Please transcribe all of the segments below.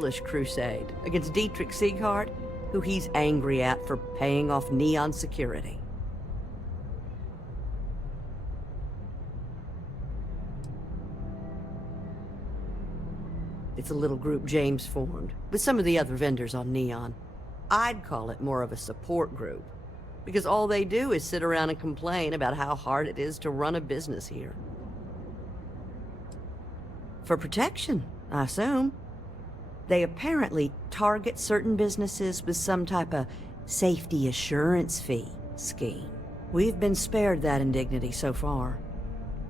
endless crusade against Dietrich Sieghart, who he's angry at for paying off Neon security. It's a little group James formed, with some of the other vendors on Neon. I'd call it more of a support group, because all they do is sit around and complain about how hard it is to run a business here. For protection, I assume. They apparently target certain businesses with some type of safety assurance fee scheme. We've been spared that indignity so far,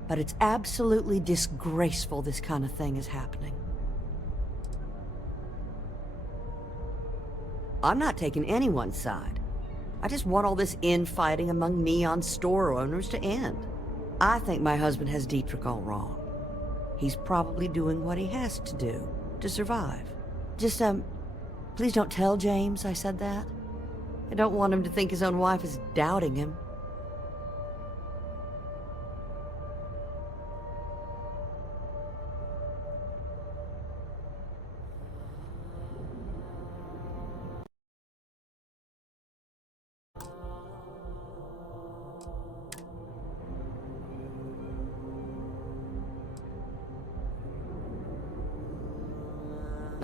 but it's absolutely disgraceful this kind of thing is happening. I'm not taking anyone's side. I just want all this infighting among Neon store owners to end. I think my husband has Dietrich all wrong. He's probably doing what he has to do to survive. Just, please don't tell James I said that. I don't want him to think his own wife is doubting him.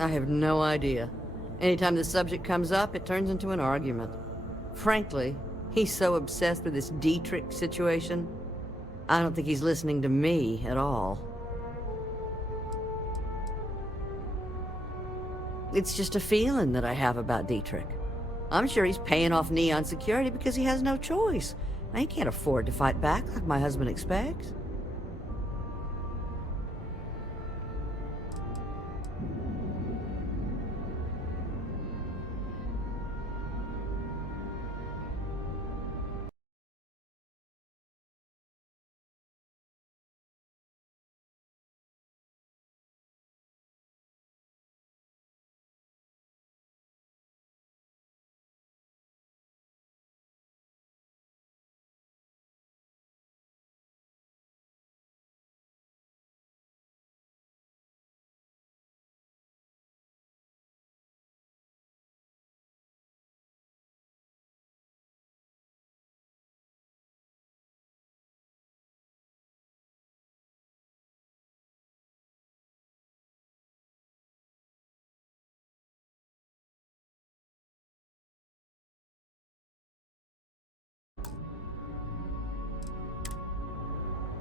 I have no idea. Anytime the subject comes up, it turns into an argument. Frankly, he's so obsessed with this Dietrich situation, I don't think he's listening to me at all. It's just a feeling that I have about Dietrich. I'm sure he's paying off Neon security because he has no choice. He can't afford to fight back like my husband expects.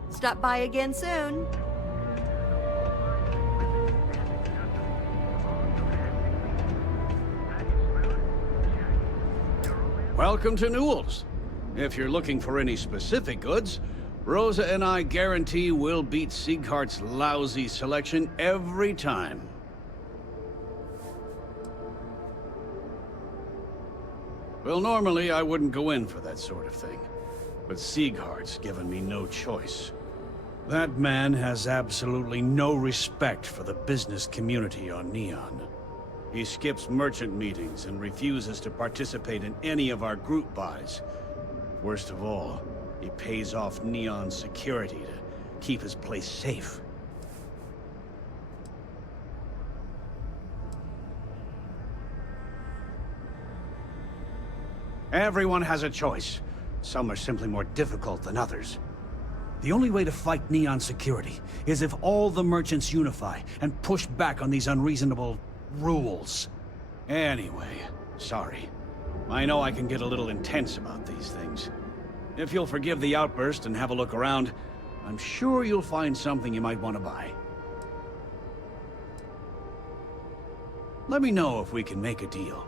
Stop by again soon. Welcome to Newell's. If you're looking for any specific goods, Rosa and I guarantee we'll beat Sieghart's lousy selection every time. Well, normally I wouldn't go in for that sort of thing, but Sieghart's given me no choice. That man has absolutely no respect for the business community on Neon. He skips merchant meetings and refuses to participate in any of our group buys. Worst of all, he pays off Neon security to keep his place safe. Everyone has a choice. Some are simply more difficult than others. The only way to fight Neon security is if all the merchants unify and push back on these unreasonable rules. Anyway, sorry. I know I can get a little intense about these things. If you'll forgive the outburst and have a look around, I'm sure you'll find something you might want to buy. Let me know if we can make a deal.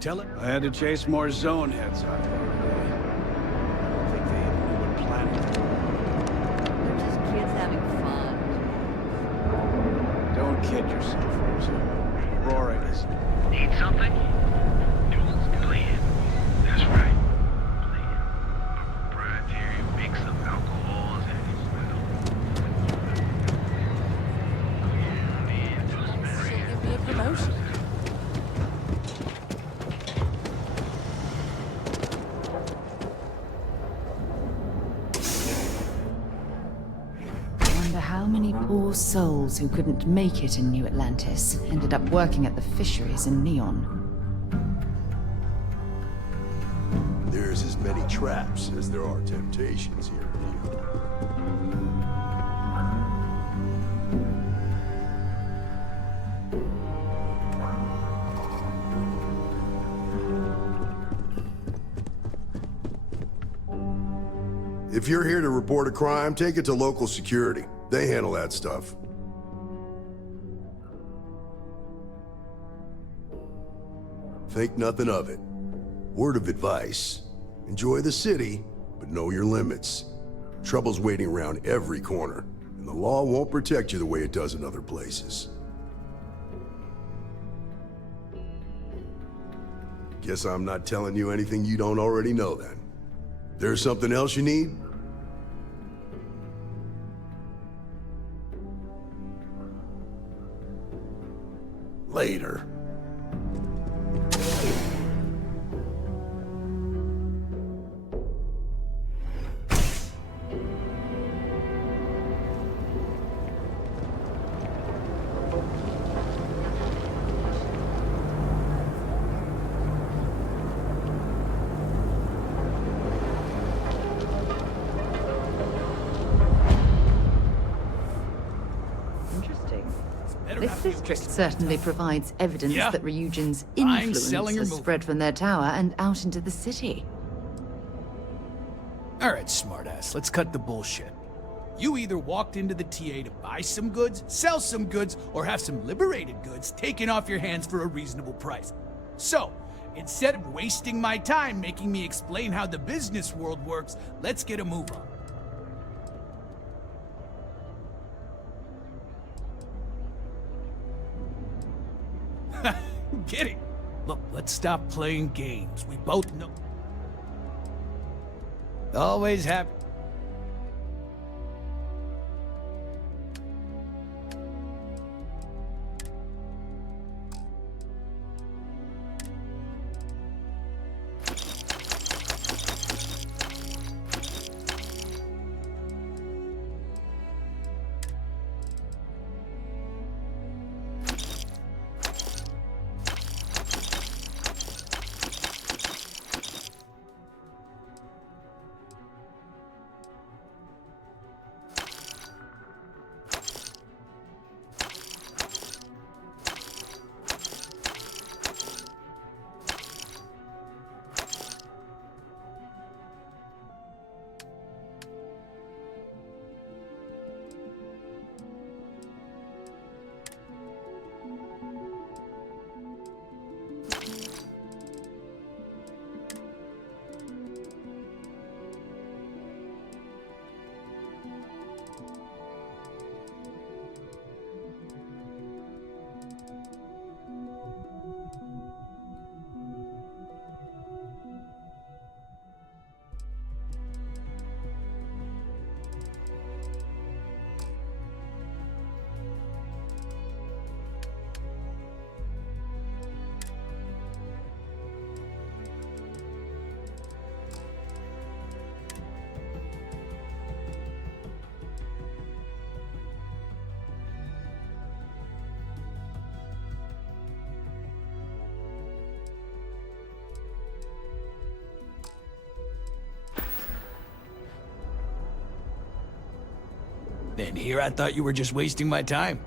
Tell it. I had to chase more zone heads out of there today. I don't think they even knew what planet. They're just kids having fun. Don't kid yourself, Rosa. Aurora isn't. Need something? Please. That's right. Please. A proprietary mix of alcohols She'll give me a promotion. Wonder how many poor souls who couldn't make it in New Atlantis ended up working at the fisheries in Neon. There's as many traps as there are temptations here. If you're here to report a crime, take it to local security. They handle that stuff. Think nothing of it. Word of advice. Enjoy the city, but know your limits. Trouble's waiting around every corner, and the law won't protect you the way it does in other places. Guess I'm not telling you anything you don't already know then. There's something else you need? Later. Interesting. This district certainly provides evidence Yeah. that Ryujin's I'm influence selling your has movie. spread from their tower and out into the city. All right, smartass, let's cut the bullshit. You either walked into the TA to buy some goods, sell some goods, or have some liberated goods taken off your hands for a reasonable price. So, instead of wasting my time making me explain how the business world works, let's get a move on. Get it? Look, let's stop playing games. We both know. Always happy. And here I thought you were just wasting my time.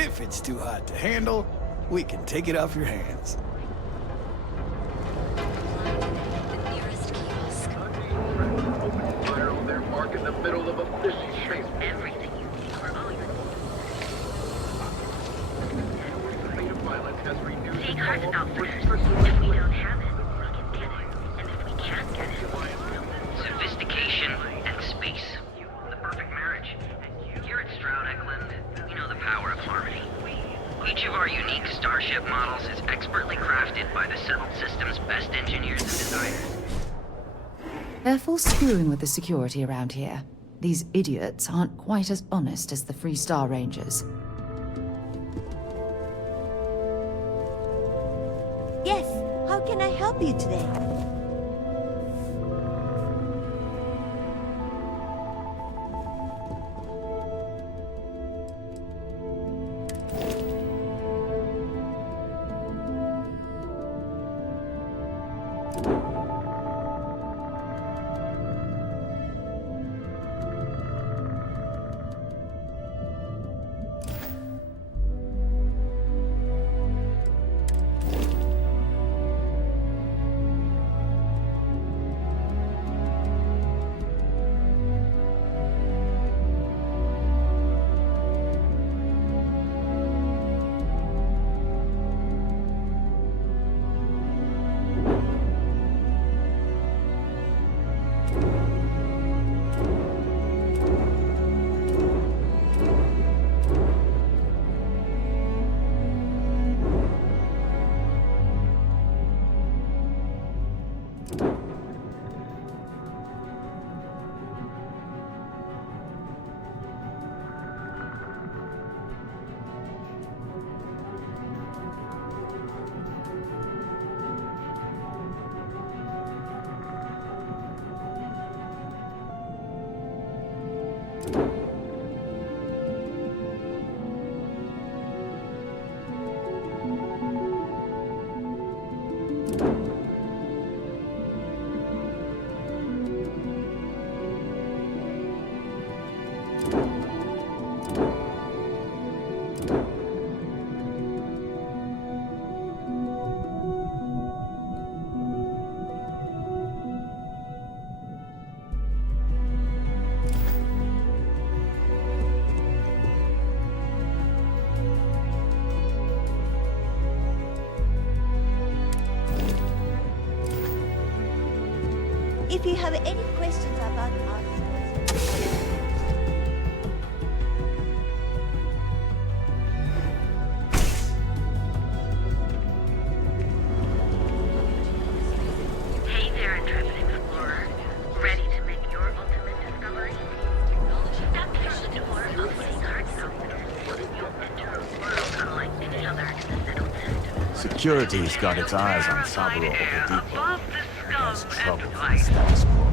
If it's too hot to handle, we can take it off your hands. The nearest kiosk. Open fire on their mark in the middle of a fishing space. Everything you need for all your Rate of violence has reduced. Take heart outfitters. If we don't have it, we can get it. And if we can't get it, we'll build it. Sophistication and space. The perfect marriage. Here at Stroud Eklund, we know the power of harmony. Each of our unique starship models is expertly crafted by the settled system's best engineers and designers. Careful screwing with the security around here. These idiots aren't quite as honest as the Free Star Rangers. Yes, how can I help you today? If you have any questions about art, Hey there, intrepid explorer. Ready to make your ultimate discovery? Step through the door of Seagard's Outfitters. You'll enter a world unlike any other in the settled system. Security's got its eyes on Saburo over Depot. Above the There's scum trouble and for the vice. status quo.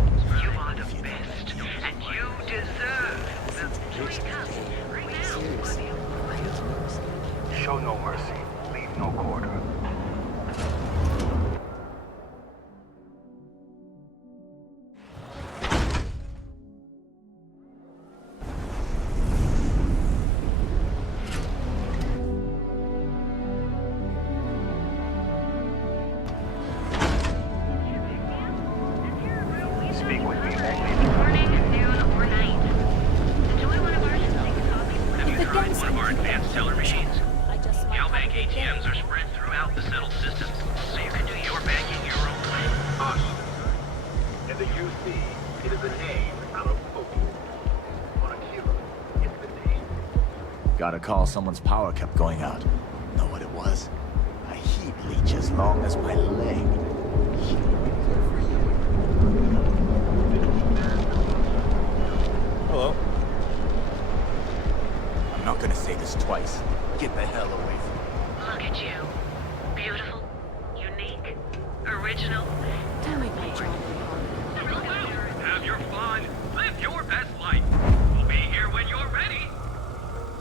You are the best, and you deserve the freedom. Show no mercy. Leave no quarter. Speak with me only. Morning, noon, or night. Enjoy one of our sizzling coffees. Have you If it tried gets one of our advanced teller machines? I just might Galbank have a good day. ATMs are spread throughout the settled system, so you can do your banking your own way. Us. In the UC, it is a name out of focus. On a Cuba, it's the name. Gotta call someone's power kept going out. Know what it was? A heat leech as long as my leg. Hello? I'm not gonna say this twice. Get the hell away from me. Look at you. Beautiful, unique, original. Don't make my job any harder. Have your fun. Live your best life. We'll be here when you're ready.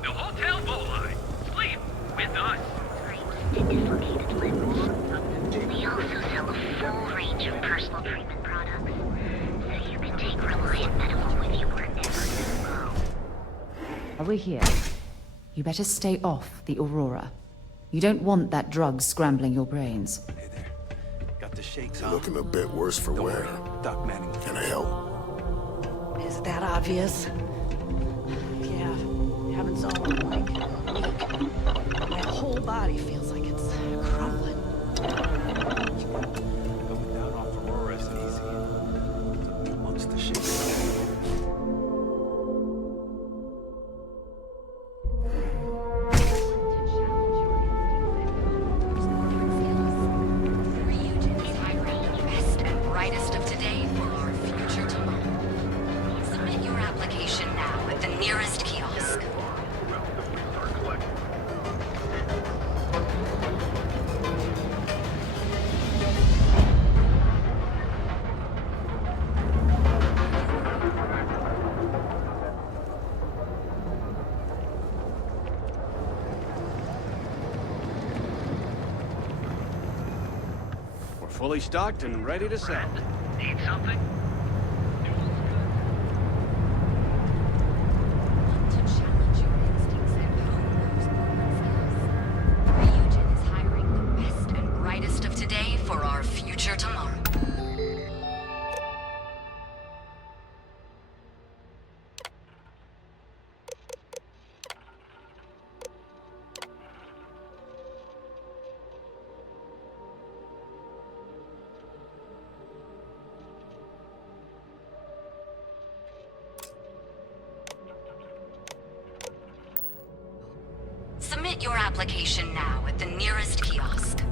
The Hotel Volai. Sleep with us. Frames to dislocated limbs. They also sell a full range of personal treatment products, so you can take Reliant Medical with you wherever you go. Are we here? You better stay off the Aurora. You don't want that drug scrambling your brains. Hey there. Got the shakes, You're huh? looking a bit worse for Don't wear. worry. Doc Manning. Can I help? Is it that obvious? Yeah, haven't saw one in like a week. My whole body feels like it's crumbling. Coming down off Aurora isn't easy. Once the shakes. Fully stocked and ready to sell. Need something? Want to challenge your instincts and hone those movement skills? Ryujin is hiring the best and brightest of today for our future tomorrow. Submit your application now at the nearest kiosk.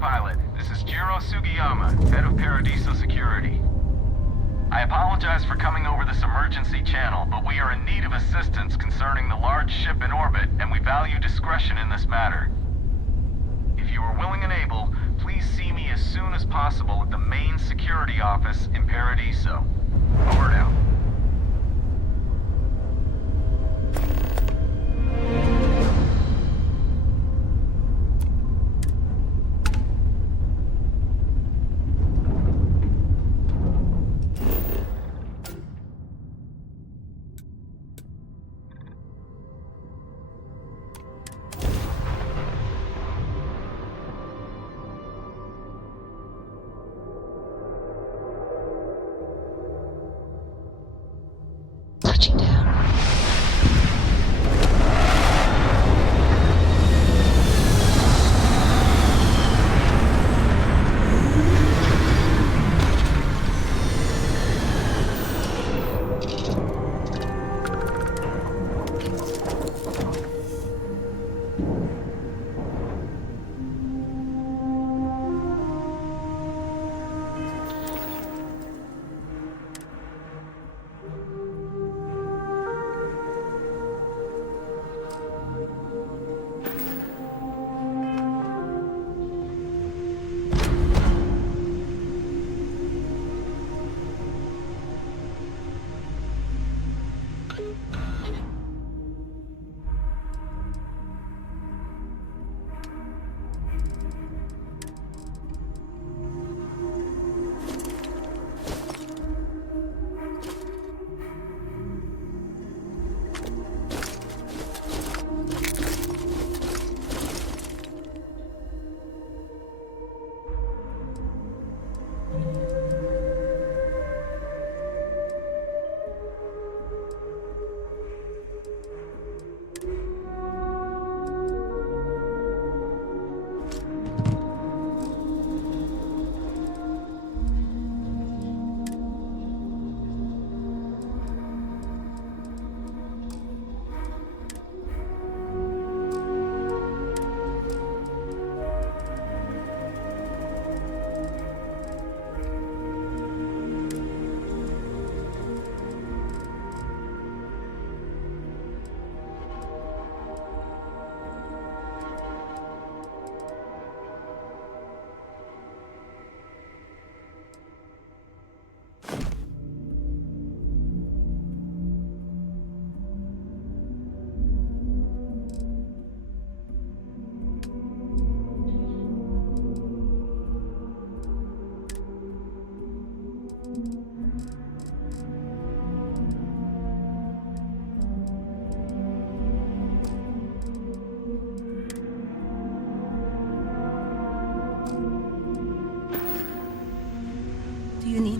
Pilot, this is Jiro Sugiyama, head of Paradiso Security. I apologize for coming over this emergency channel, but we are in need of assistance concerning the large ship in orbit, and we value discretion in this matter. If you are willing and able, please see me as soon as possible at the main security office in Paradiso. Over and out.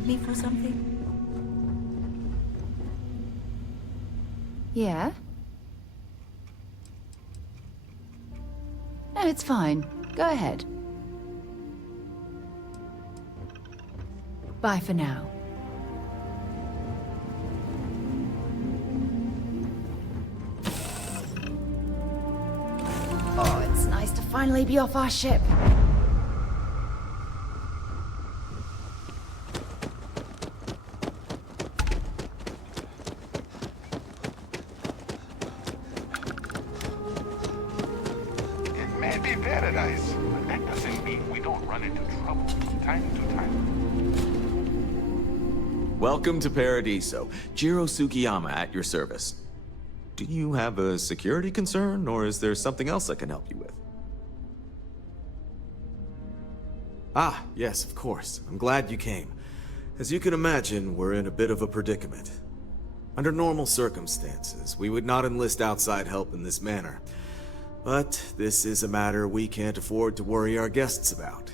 me for something? Yeah? No, it's fine. Go ahead. Bye for now. Oh, it's nice to finally be off our ship. It may be paradise, but that doesn't mean we don't run into trouble from time to time. Welcome to Paradiso. Jiro Sugiyama at your service. Do you have a security concern, or is there something else I can help you with? Ah, yes, of course. I'm glad you came. As you can imagine, we're in a bit of a predicament. Under normal circumstances, we would not enlist outside help in this manner. But this is a matter we can't afford to worry our guests about.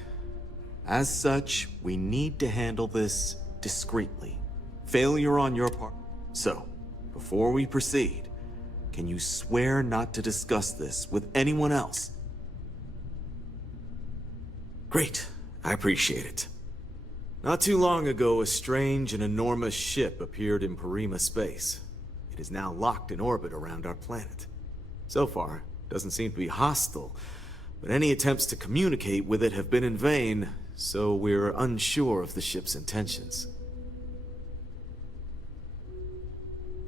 As such, we need to handle this discreetly. Failure on your part. So, before we proceed, can you swear not to discuss this with anyone else? Great. I appreciate it. Not too long ago, a strange and enormous ship appeared in Parima space. It is now locked in orbit around our planet. So far, it doesn't seem to be hostile, but any attempts to communicate with it have been in vain, so we're unsure of the ship's intentions.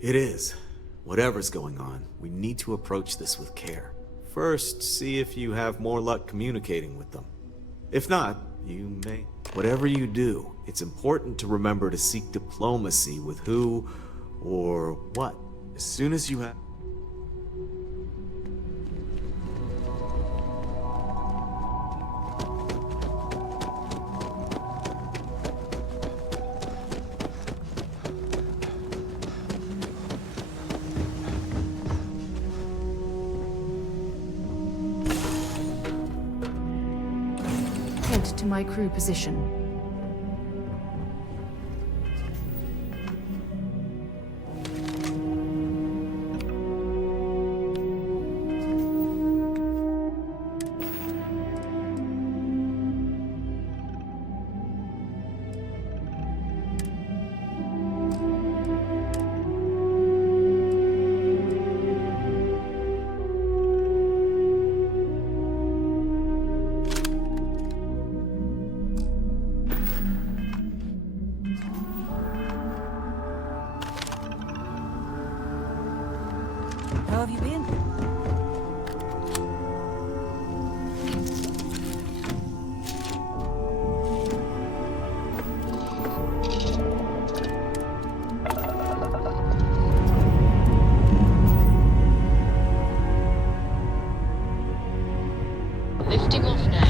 It is. Whatever's going on, we need to approach this with care. First, see if you have more luck communicating with them. If not, you may. Whatever you do, it's important to remember to seek diplomacy with who or what. As soon as you have... To my crew position. How have you been? Lifting off now.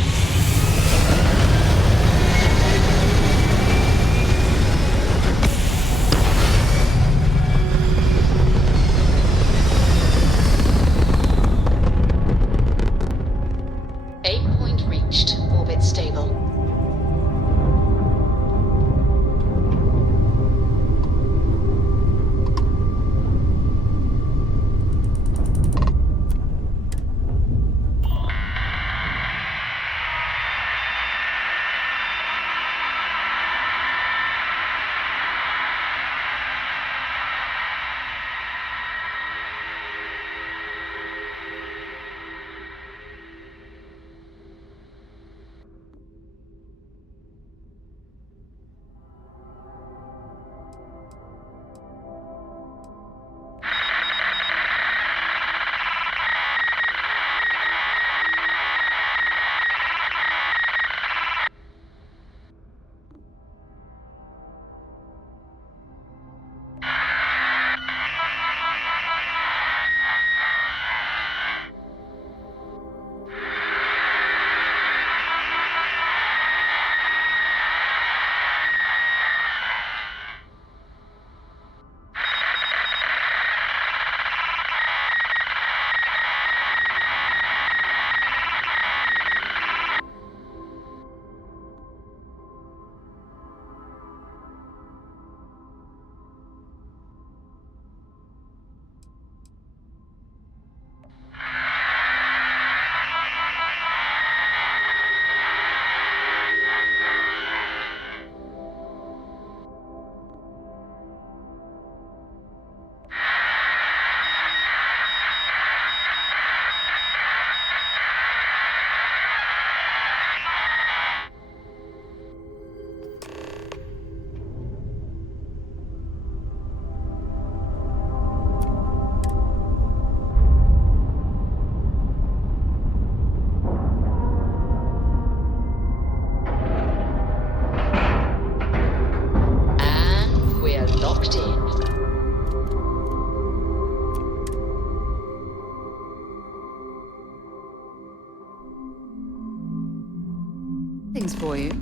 Orbit stable. Things for you.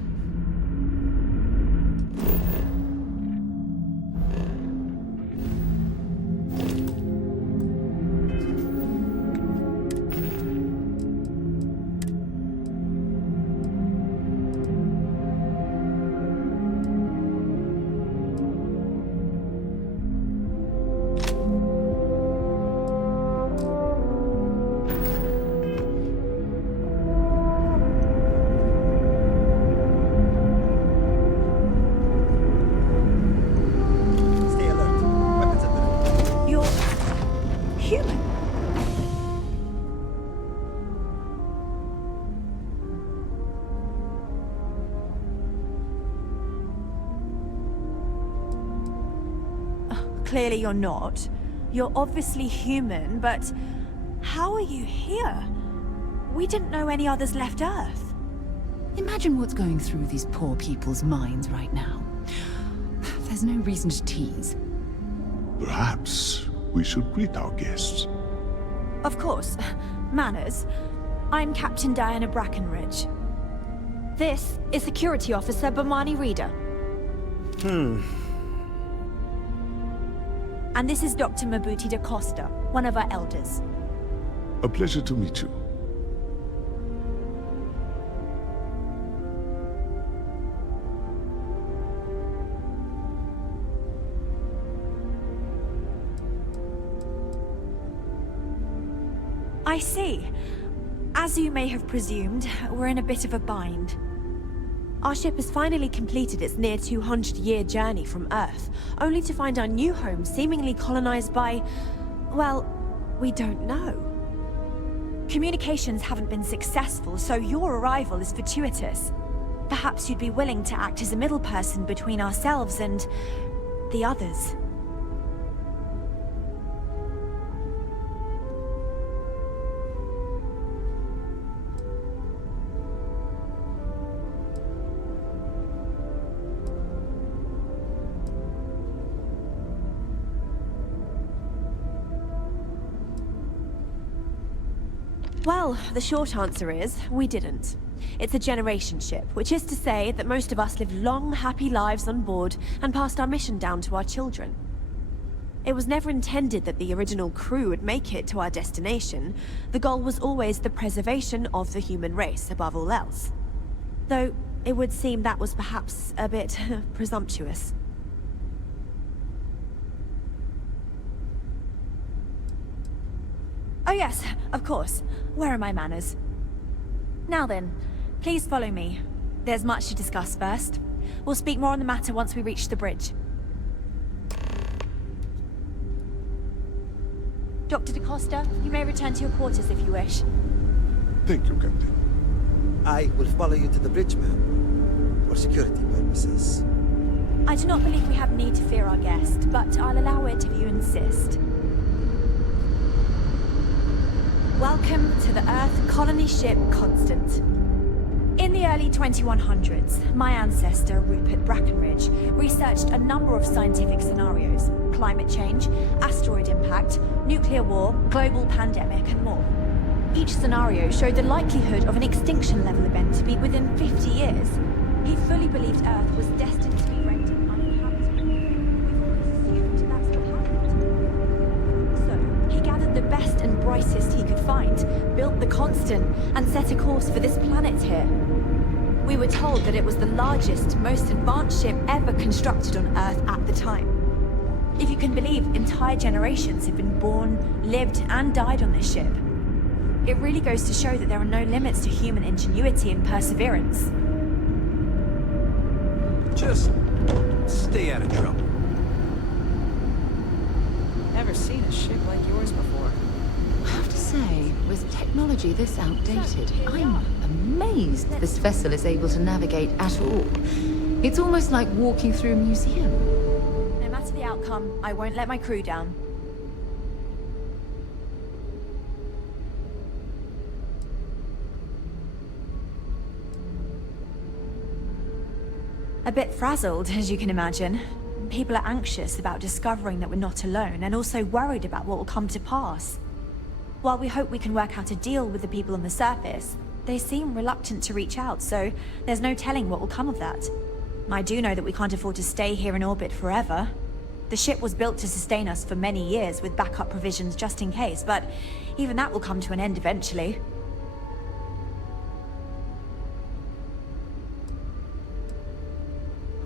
Clearly you're not. You're obviously human, but how are you here? We didn't know any others left Earth. Imagine what's going through these poor people's minds right now. There's no reason to tease. Perhaps we should greet our guests. Of course. Manners. I'm Captain Diana Brackenridge. This is Security Officer Bomani Reader. And this is Dr. Mabuti da Costa, one of our elders. A pleasure to meet you. I see. As you may have presumed, we're in a bit of a bind. Our ship has finally completed its near 200-year journey from Earth, only to find our new home seemingly colonized by... well, we don't know. Communications haven't been successful, so your arrival is fortuitous. Perhaps you'd be willing to act as a middle person between ourselves and... the others. Well, the short answer is, we didn't. It's a generation ship, which is to say that most of us lived long, happy lives on board and passed our mission down to our children. It was never intended that the original crew would make it to our destination. The goal was always the preservation of the human race, above all else. Though, it would seem that was perhaps a bit presumptuous. Oh yes, of course. Where are my manners? Now then, please follow me. There's much to discuss first. We'll speak more on the matter once we reach the bridge. Dr. da Costa, you may return to your quarters if you wish. Thank you, Captain. I will follow you to the bridge, ma'am. For security purposes. I do not believe we have need to fear our guest, but I'll allow it if you insist. Welcome to the Earth colony ship Constant. In the early 2100s, my ancestor, Rupert Brackenridge, researched a number of scientific scenarios: climate change, asteroid impact, nuclear war, global pandemic, and more. Each scenario showed the likelihood of an extinction-level event to be within 50 years. He fully believed Earth was destined to be rendered uninhabitable. We've always assumed that's what happened. So, he gathered the best and brightest he could find, built the Constant, and set a course for this planet here. We were told that it was the largest, most advanced ship ever constructed on Earth at the time. If you can believe, entire generations have been born, lived, and died on this ship. It really goes to show that there are no limits to human ingenuity and perseverance. Just stay out of trouble. Never seen a ship like yours before. I have to say, with technology this outdated, I'm amazed this vessel is able to navigate at all. It's almost like walking through a museum. No matter the outcome, I won't let my crew down. A bit frazzled, as you can imagine. People are anxious about discovering that we're not alone, and also worried about what will come to pass. While we hope we can work out a deal with the people on the surface, They seem reluctant to reach out, so there's no telling what will come of that. I do know that we can't afford to stay here in orbit forever. The ship was built to sustain us for many years with backup provisions just in case, but even that will come to an end eventually.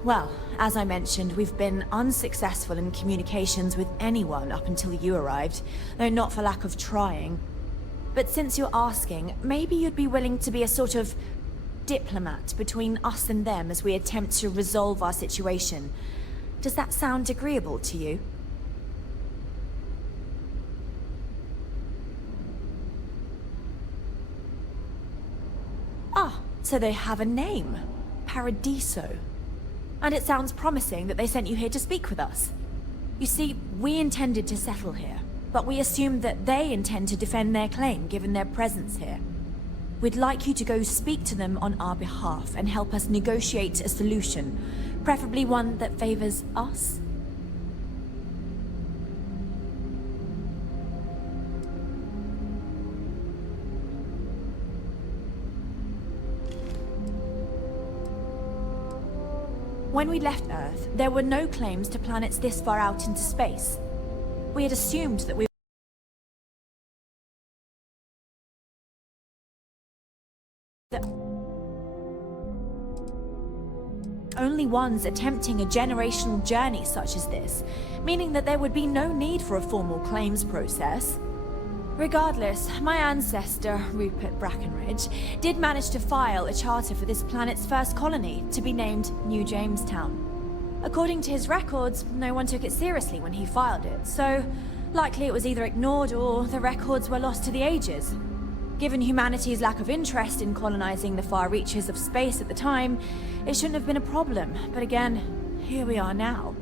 Well, as I mentioned, we've been unsuccessful in communications with anyone up until you arrived, though not for lack of trying. But since you're asking, maybe you'd be willing to be a sort of diplomat between us and them as we attempt to resolve our situation. Does that sound agreeable to you? Ah, so they have a name. Paradiso. And it sounds promising that they sent you here to speak with us. You see, we intended to settle here, but we assumed that they intend to defend their claim given their presence here. We'd like you to go speak to them on our behalf and help us negotiate a solution, preferably one that favors us. When we left Earth, there were no claims to planets this far out into space. We had assumed that we only ones attempting a generational journey such as this, meaning that there would be no need for a formal claims process. Regardless, my ancestor, Rupert Brackenridge, did manage to file a charter for this planet's first colony, to be named New Jamestown. According to his records, no one took it seriously when he filed it, so likely it was either ignored or the records were lost to the ages. Given humanity's lack of interest in colonizing the far reaches of space at the time, it shouldn't have been a problem, but again, here we are now.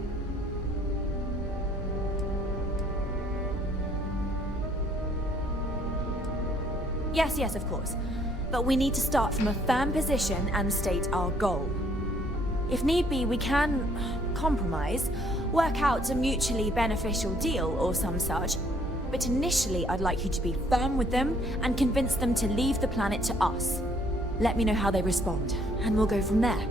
Yes, of course. But we need to start from a firm position and state our goal. If need be, we can compromise, work out a mutually beneficial deal or some such. But initially, I'd like you to be firm with them and convince them to leave the planet to us. Let me know how they respond, and we'll go from there.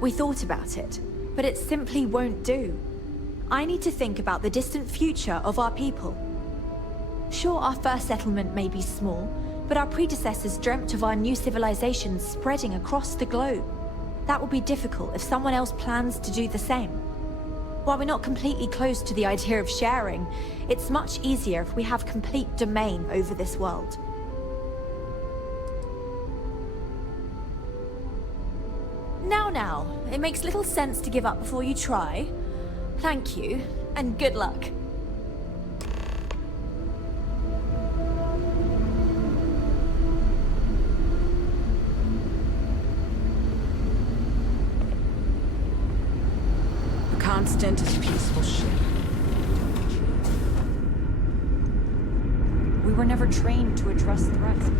We thought about it, but it simply won't do. I need to think about the distant future of our people. Sure, our first settlement may be small, but our predecessors dreamt of our new civilization spreading across the globe. That will be difficult if someone else plans to do the same. While we're not completely close to the idea of sharing, it's much easier if we have complete domain over this world. Now, it makes little sense to give up before you try. Thank you, and good luck. A constant, peaceful ship. We were never trained to address threats.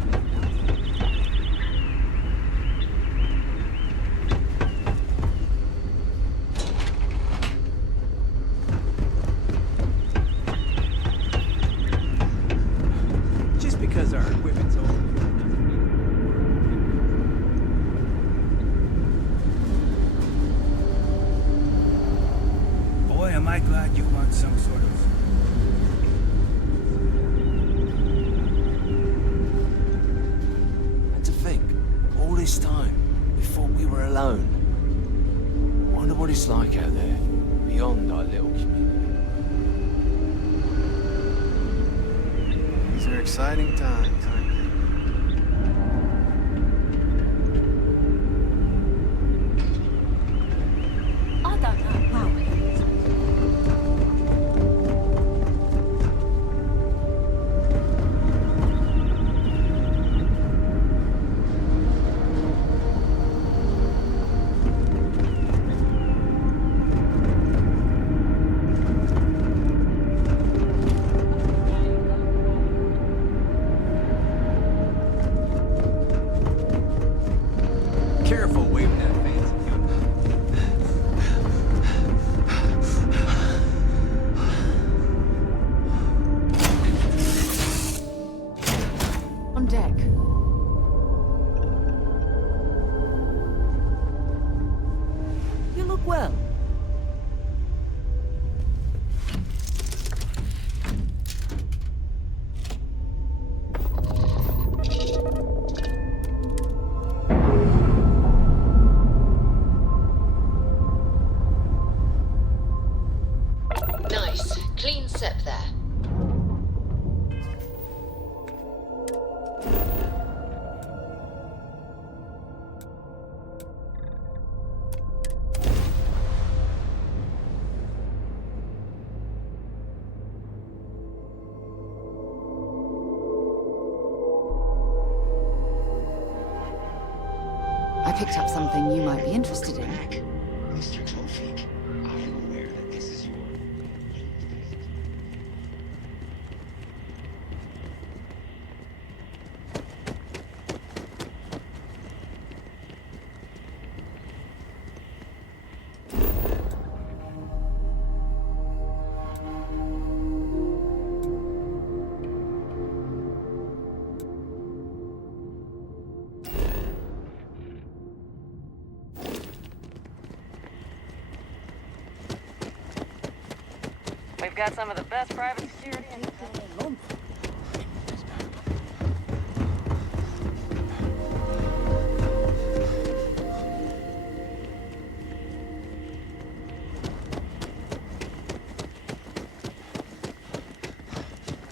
Because our equipment's old. Boy, am I glad you want some sort of... And to think, all this time, we thought we were alone. I wonder what it's like out there, beyond our little community. These are exciting times, aren't they? I don't know. Wow. well. Nice. Clean sep there. I picked up something you might be interested in. Mr. Trophy, I am aware that this is your... We've got some of the best private security in town.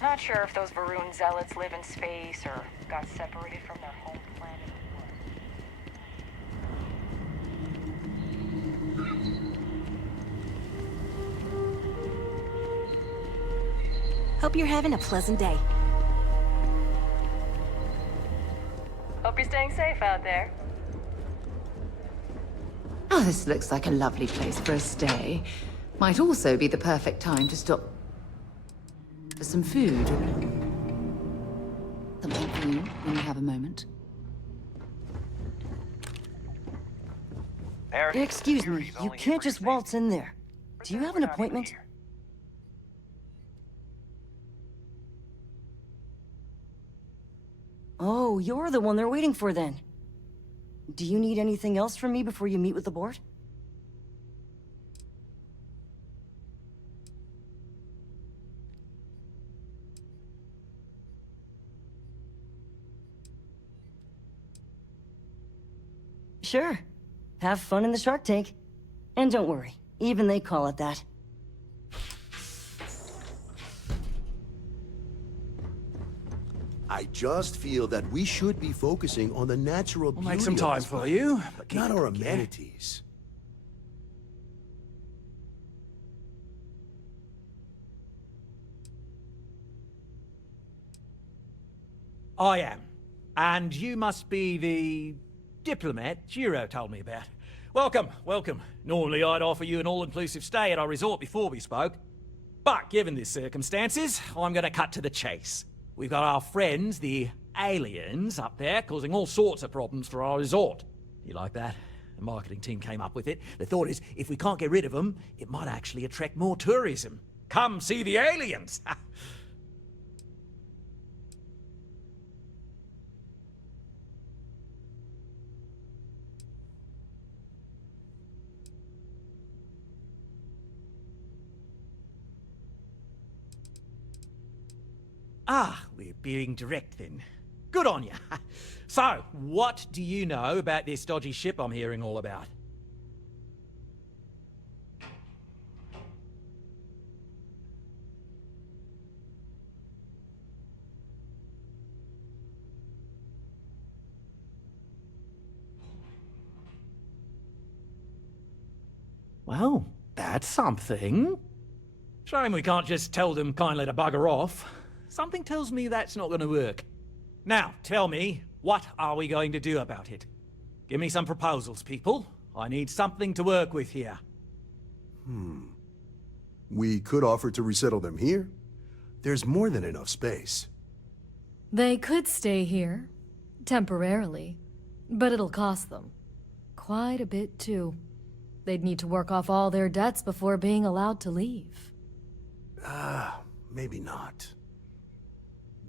Not sure if those Varun zealots live in space or got separated from their home planet. Hope you're having a pleasant day. Hope you're staying safe out there. Oh, this looks like a lovely place for a stay. Might also be the perfect time to stop for some food. Something for you when you have a moment. Excuse me, you can't just waltz in there. Do you have an appointment? Oh, you're the one they're waiting for then. Do you need anything else from me before you meet with the board? Sure. Have fun in the shark tank. And don't worry, even they call it that. I just feel that we should be focusing on the natural beauty make some of time this for place, you, but not our amenities. I am. And you must be the diplomat Giro told me about. Welcome, welcome. Normally I'd offer you an all-inclusive stay at our resort before we spoke. But given the circumstances, I'm gonna cut to the chase. We've got our friends, the aliens, up there, causing all sorts of problems for our resort. You like that? The marketing team came up with it. The thought is, if we can't get rid of them, it might actually attract more tourism. Come see the aliens! Ah, we're being direct then. Good on you. So, what do you know about this dodgy ship I'm hearing all about? Well, that's something. Shame we can't just tell them kindly to bugger off. Something tells me that's not going to work. Now, tell me, what are we going to do about it? Give me some proposals, people. I need something to work with here. We could offer to resettle them here. There's more than enough space. They could stay here, temporarily, but it'll cost them. Quite a bit, too. They'd need to work off all their debts before being allowed to leave. Maybe not.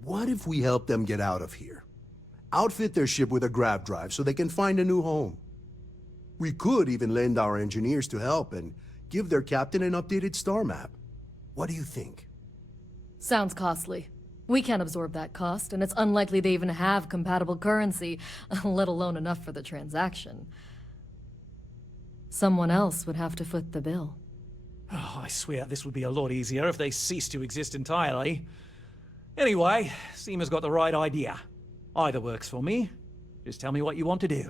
What if we help them get out of here? Outfit their ship with a grav drive so they can find a new home. We could even lend our engineers to help and give their captain an updated star map. What do you think? Sounds costly. We can't absorb that cost, and it's unlikely they even have compatible currency, let alone enough for the transaction. Someone else would have to foot the bill. Oh, I swear this would be a lot easier if they ceased to exist entirely. Anyway, Seema's got the right idea. Either works for me. Just tell me what you want to do.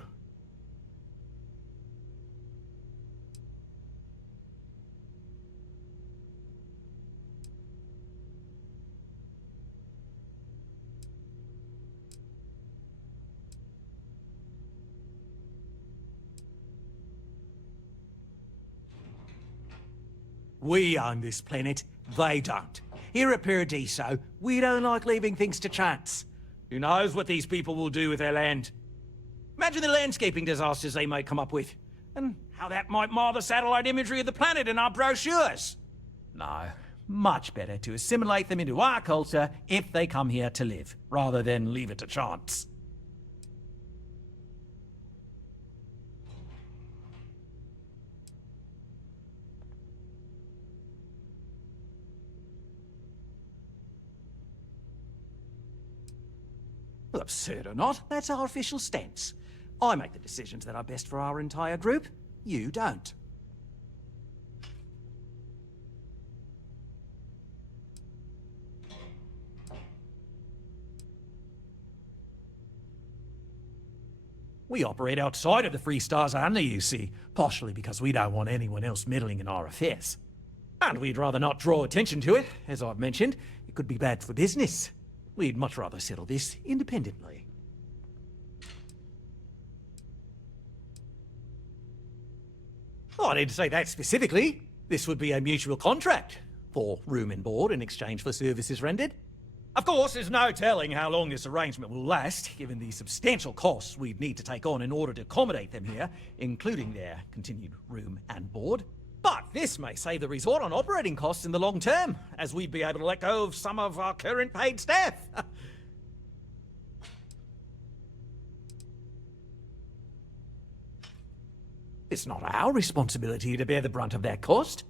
We own this planet, they don't. Here at Paradiso, we don't like leaving things to chance. Who knows what these people will do with their land? Imagine the landscaping disasters they might come up with, and how that might mar the satellite imagery of the planet in our brochures. No, much better to assimilate them into our culture if they come here to live, rather than leave it to chance. Well, absurd or not, that's our official stance. I make the decisions that are best for our entire group. You don't. We operate outside of the Free Stars and the UC, partially because we don't want anyone else meddling in our affairs. And we'd rather not draw attention to it. As I've mentioned, it could be bad for business. We'd much rather settle this independently. Oh, I didn't say that specifically. This would be a mutual contract for room and board in exchange for services rendered. Of course, there's no telling how long this arrangement will last, given the substantial costs we'd need to take on in order to accommodate them here, including their continued room and board. But this may save the resort on operating costs in the long term, as we'd be able to let go of some of our current paid staff. It's not our responsibility to bear the brunt of that cost.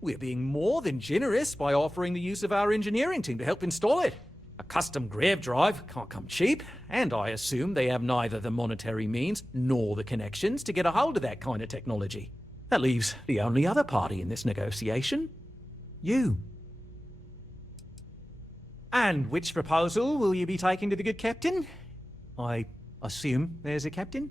We're being more than generous by offering the use of our engineering team to help install it. A custom grav drive can't come cheap, and I assume they have neither the monetary means nor the connections to get a hold of that kind of technology. That leaves the only other party in this negotiation. You. And which proposal will you be taking to the good captain? I assume there's a captain?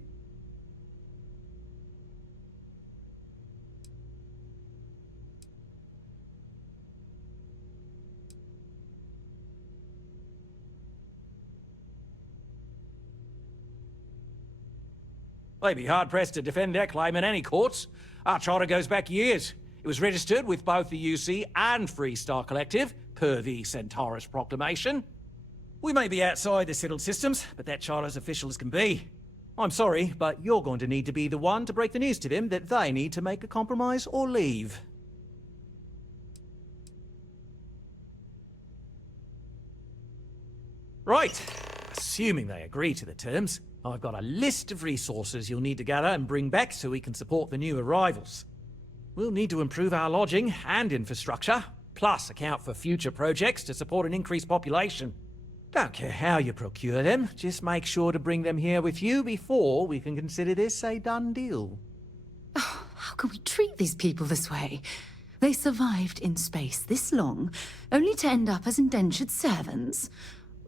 They'd be hard-pressed to defend their claim in any courts. Our charter goes back years. It was registered with both the UC and Free Star Collective, per the Centaurus Proclamation. We may be outside the settled systems, but that charter's official as can be. I'm sorry, but you're going to need to be the one to break the news to them that they need to make a compromise or leave. Right. Assuming they agree to the terms, I've got a list of resources you'll need to gather and bring back so we can support the new arrivals. We'll need to improve our lodging and infrastructure, plus account for future projects to support an increased population. Don't care how you procure them, just make sure to bring them here with you before we can consider this a done deal. Oh, how can we treat these people this way? They survived in space this long, only to end up as indentured servants.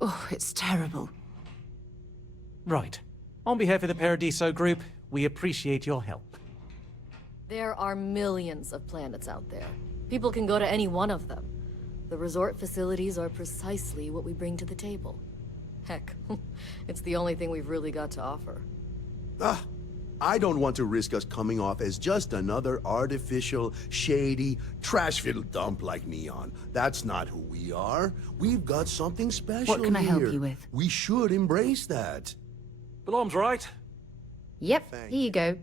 Oh, it's terrible. Right. On behalf of the Paradiso Group, we appreciate your help. There are millions of planets out there. People can go to any one of them. The resort facilities are precisely what we bring to the table. Heck, it's the only thing we've really got to offer. I don't want to risk us coming off as just another artificial, shady, trash-filled dump like Neon. That's not who we are. We've got something special What can I help here. you with? We should embrace that. Belom's right. Yep, here you go.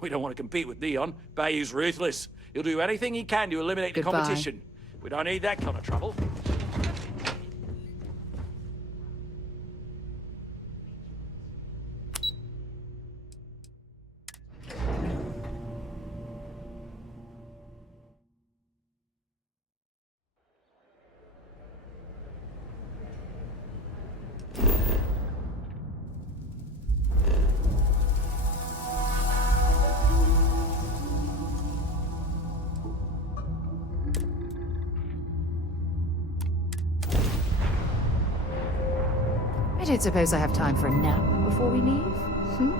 We don't want to compete with Neon. Bayou's ruthless. He'll do anything he can to eliminate the competition. We don't need that kind of trouble. don't suppose I have time for a nap before we leave? Hmm?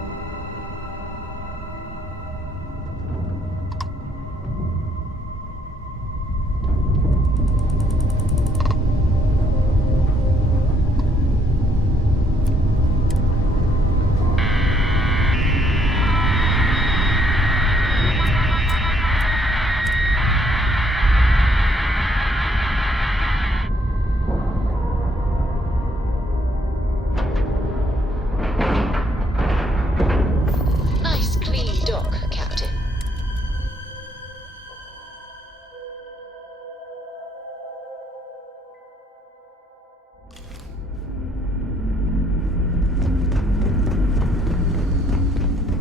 Nice clean dock, Captain.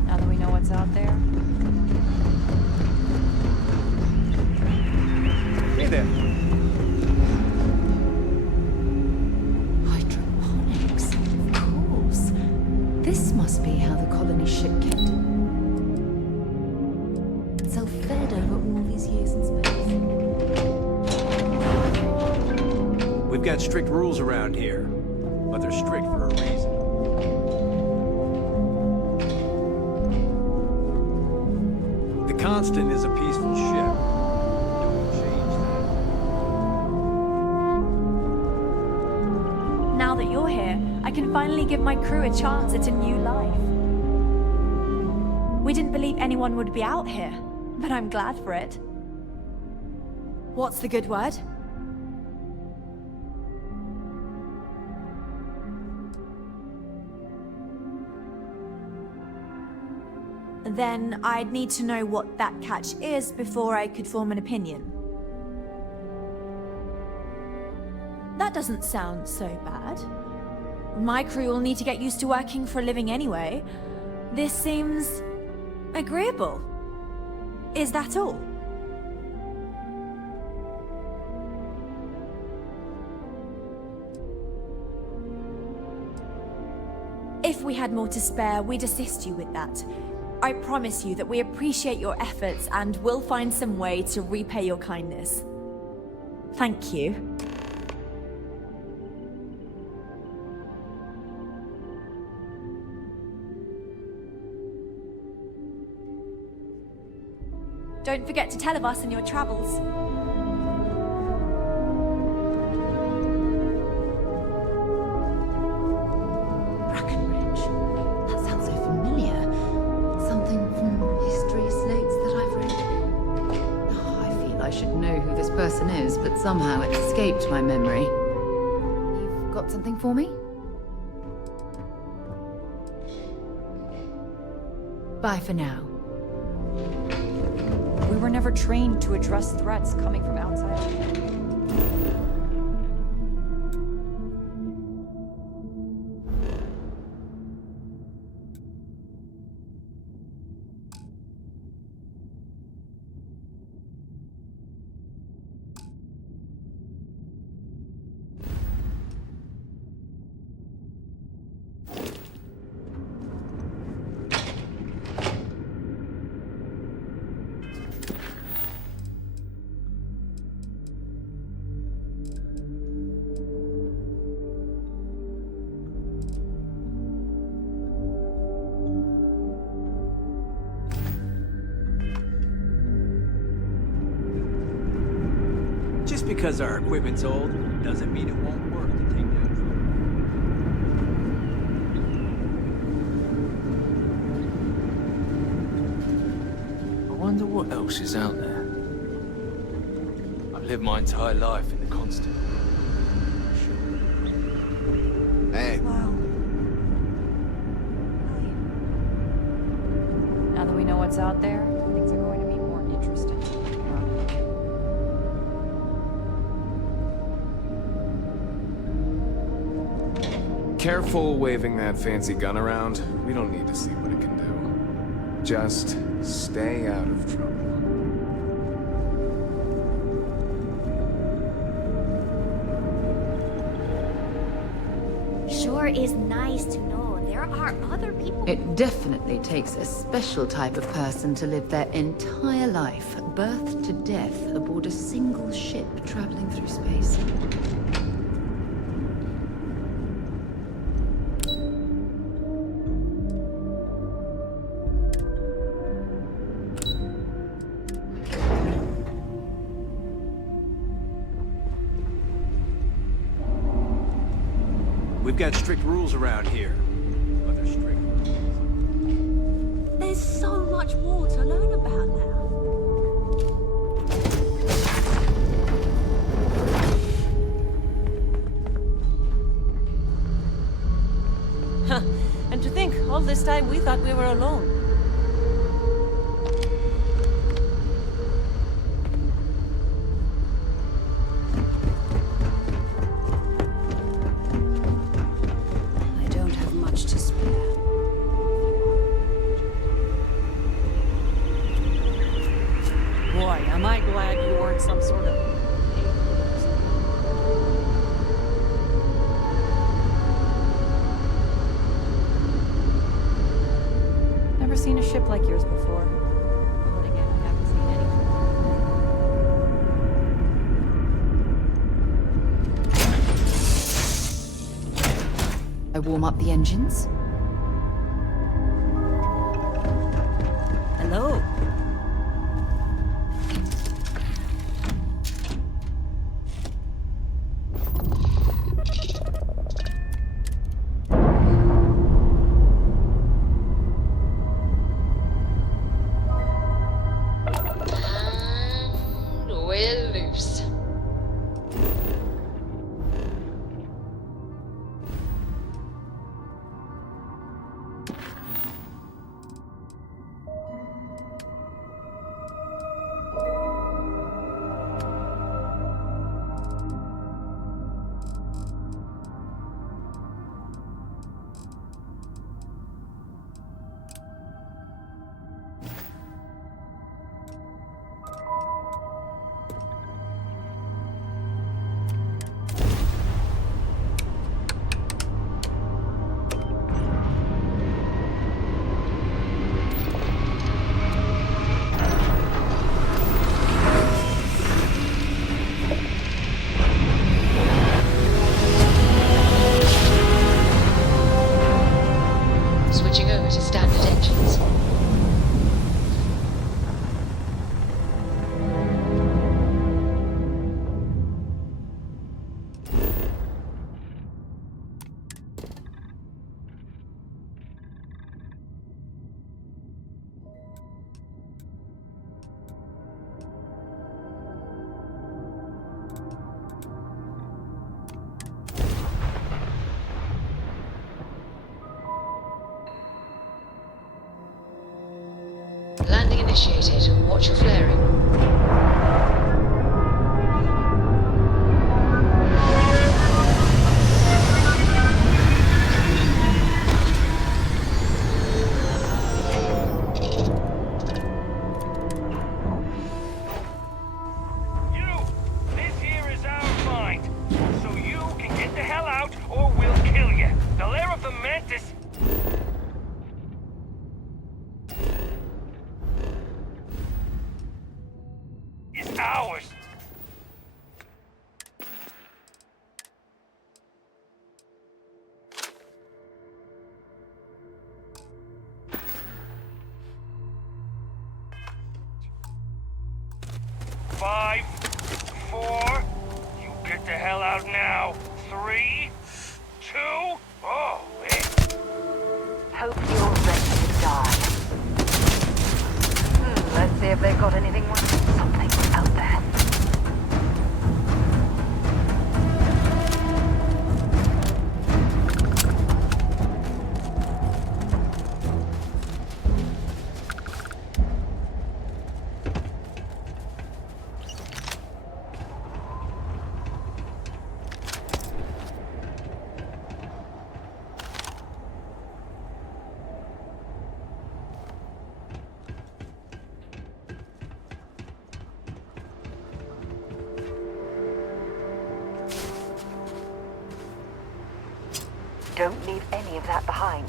Now that we know what's out there. Hey there. Hydroponics, of course. This must be how the colony ship kept itself fed over all these years in space. We've got strict rules around here, but they're strict for a reason. The Constant is a peaceful ship. Don't change that. Now that you're here, I can finally give my crew a chance at a new life. We didn't believe anyone would be out here, but I'm glad for it. What's the good word? Then I'd need to know what that catch is before I could form an opinion. That doesn't sound so bad. My crew will need to get used to working for a living anyway. This seems agreeable. Is that all? If we had more to spare, we'd assist you with that. I promise you that we appreciate your efforts and will find some way to repay your kindness. Thank you. Don't forget to tell of us in your travels. Brackenridge. That sounds so familiar. Something from history slates that I've read. Oh, I feel I should know who this person is, but somehow it escaped my memory. You've got something for me? Bye for now. We were never trained to address threats coming from outside. Just because our equipment's old doesn't mean it won't work to take down I wonder what else is out there. I've lived my entire life in the Constant. Hey. Wow. Now that we know what's out there, things are going to be more interesting. Careful waving that fancy gun around. We don't need to see what it can do. Just stay out of trouble. Sure is nice to know there are other people. It definitely takes a special type of person to live their entire life, birth to death, aboard a single ship traveling through space. We've got strict rules around here. But they're strict rules. There's so much more to learn about now. And to think, all this time we thought we were alone. I don't have much to spare. Boy, am I glad you weren't some sort of... Never seen a ship like yours before. But again, I haven't seen any. I warm up the engines. Hello. We're loose. Switching over to standard engines. Landing initiated. Watch your flaring. This here is our find. So you can get the hell out or we'll kill you. The lair of the Mantis... is ours. Five, four, you get the hell out now. 3, 2, oh, man. Hope you're ready to die. Let's see if they've got anything worth something out there. Don't leave any of that behind.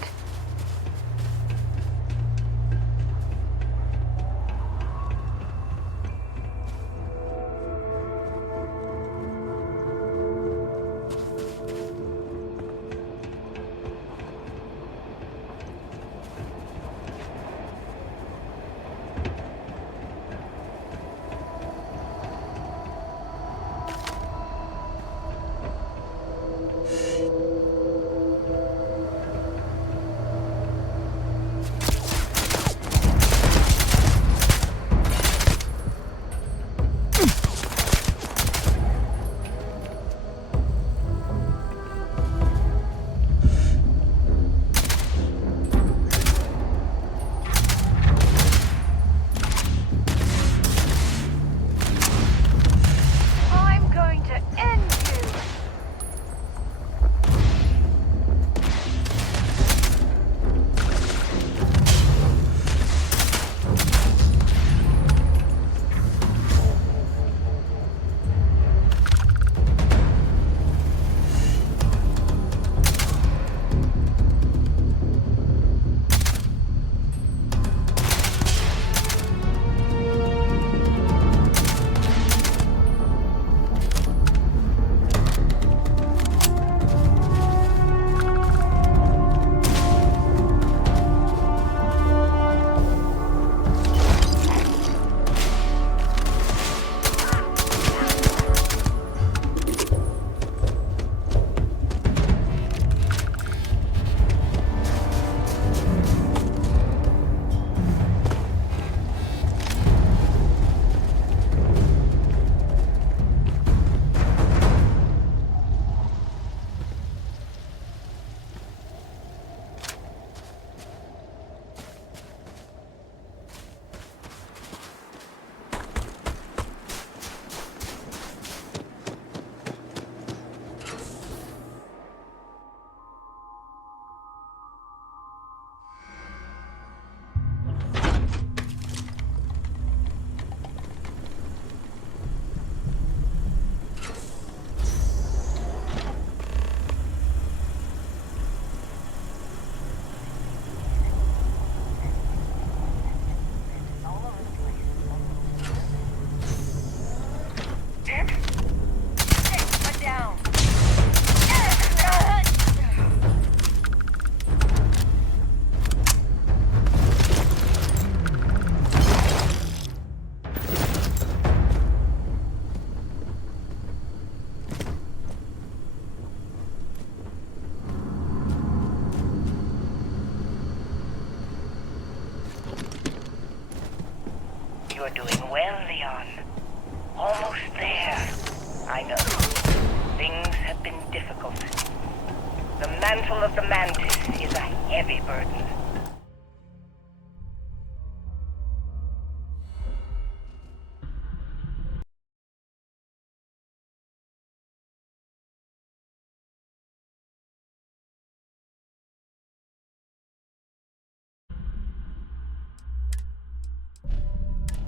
You're doing well, Leon. Almost there. I know. Things have been difficult. The mantle of the Mantis is a heavy burden.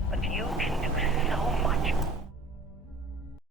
But you can do